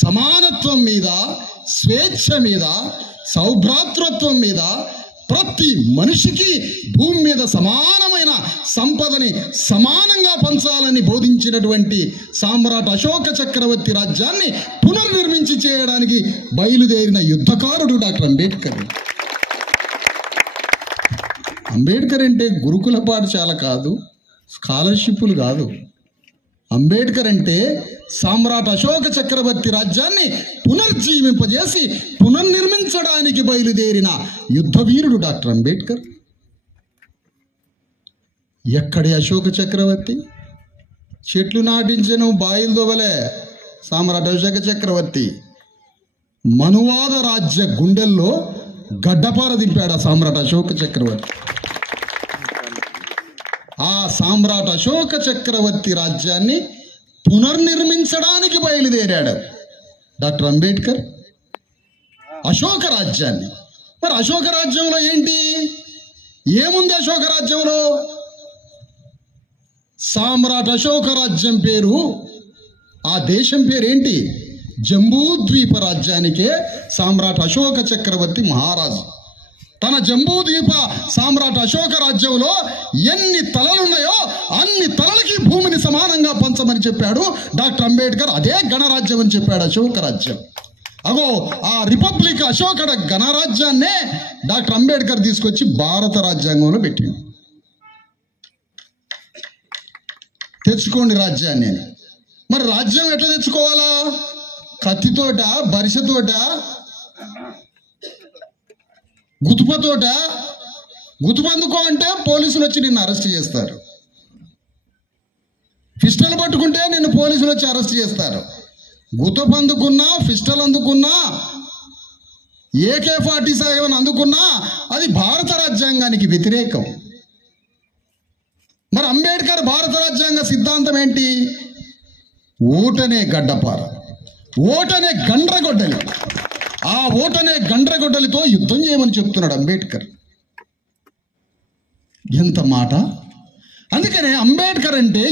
సమానత్వం మీద, స్వేచ్ఛ మీద, సౌభ్రాతృత్వం మీద, ప్రతి మనిషికి భూమి మీద సమానమైన సంపదని సమానంగా పంచాలని బోధించినటువంటి సామ్రాట్ అశోక చక్రవర్తి రాజ్యాన్ని పునర్నిర్మించి చేయడానికి బయలుదేరిన యుద్ధకారుడు డాక్టర్ అంబేద్కర్. అంబేద్కర్ అంటే గురుకుల పాఠశాల కాదు, స్కాలర్షిప్లు కాదు. అంబేద్కర్ అంటే సామ్రాట్ అశోక చక్రవర్తి రాజ్యాన్ని పునర్జీవింపజేసి పునర్నిర్మించడానికి బయలుదేరిన యుద్ధవీరుడు డాక్టర్ అంబేద్కర్. ఎక్కడి అశోక చక్రవర్తి? చెట్లు నాటించను, బాయిలు దొవలే సామ్రాట్ అశోక చక్రవర్తి. మనువాద రాజ్య గుండెల్లో గడ్డపార దింపాడు ఆ సామ్రాట్ అశోక చక్రవర్తి. ఆ సామ్రాట్ అశోక చక్రవర్తి రాజ్యాన్ని పునర్నిర్మించడానికి బయలుదేరాడు డాక్టర్ అంబేద్కర్. అశోక రాజ్యాన్ని. మరి అశోక రాజ్యంలో ఏంటి, ఏముంది అశోక రాజ్యంలో? సామ్రాట్ అశోక రాజ్యం పేరు, ఆ దేశం పేరేంటి? జంబూద్వీప రాజ్యానికే సామ్రాట్ అశోక చక్రవర్తి మహారాజు. తన జంబూద్వీప సామ్రాట్ అశోక రాజ్యంలో ఎన్ని తలలున్నాయో అన్ని తలలకి భూమిని సమానంగా పంచమని చెప్పాడు డాక్టర్ అంబేద్కర్. అదే గణరాజ్యం అని చెప్పాడు అశోక రాజ్యం. అగో ఆ రిపబ్లిక్ అశోక గణరాజ్యాన్నే డాక్టర్ అంబేద్కర్ తీసుకొచ్చి భారత రాజ్యాంగంలో పెట్టింది. తెచ్చుకోండి రాజ్యాన్ని. మరి రాజ్యం ఎట్లా తెచ్చుకోవాలా? కత్తితోట, బరిసెతోట, గుతుపతోట? గుతుపందుకో అంటే పోలీసులు వచ్చి నిన్ను అరెస్ట్ చేస్తారు. పిస్టల్ పట్టుకుంటే నిన్ను పోలీసులు వచ్చి అరెస్ట్ చేస్తారు. గుతుపందుకున్నా, పిస్టల్ అందుకున్నా, AK-47 అందుకున్నా అది భారత రాజ్యాంగానికి వ్యతిరేకం. మరి అంబేద్కర్ భారత రాజ్యాంగ సిద్ధాంతం ఏంటి? ఓటనే గడ్డపార, ఓటనే గండ్రగొడ్డలి. ఆ ఓటనే గండ్రగొడ్డలితో యుద్ధం చేయమని చెప్తున్నాడు అంబేద్కర్. ఎంత మాట! అందుకనే అంబేద్కర్ అంటే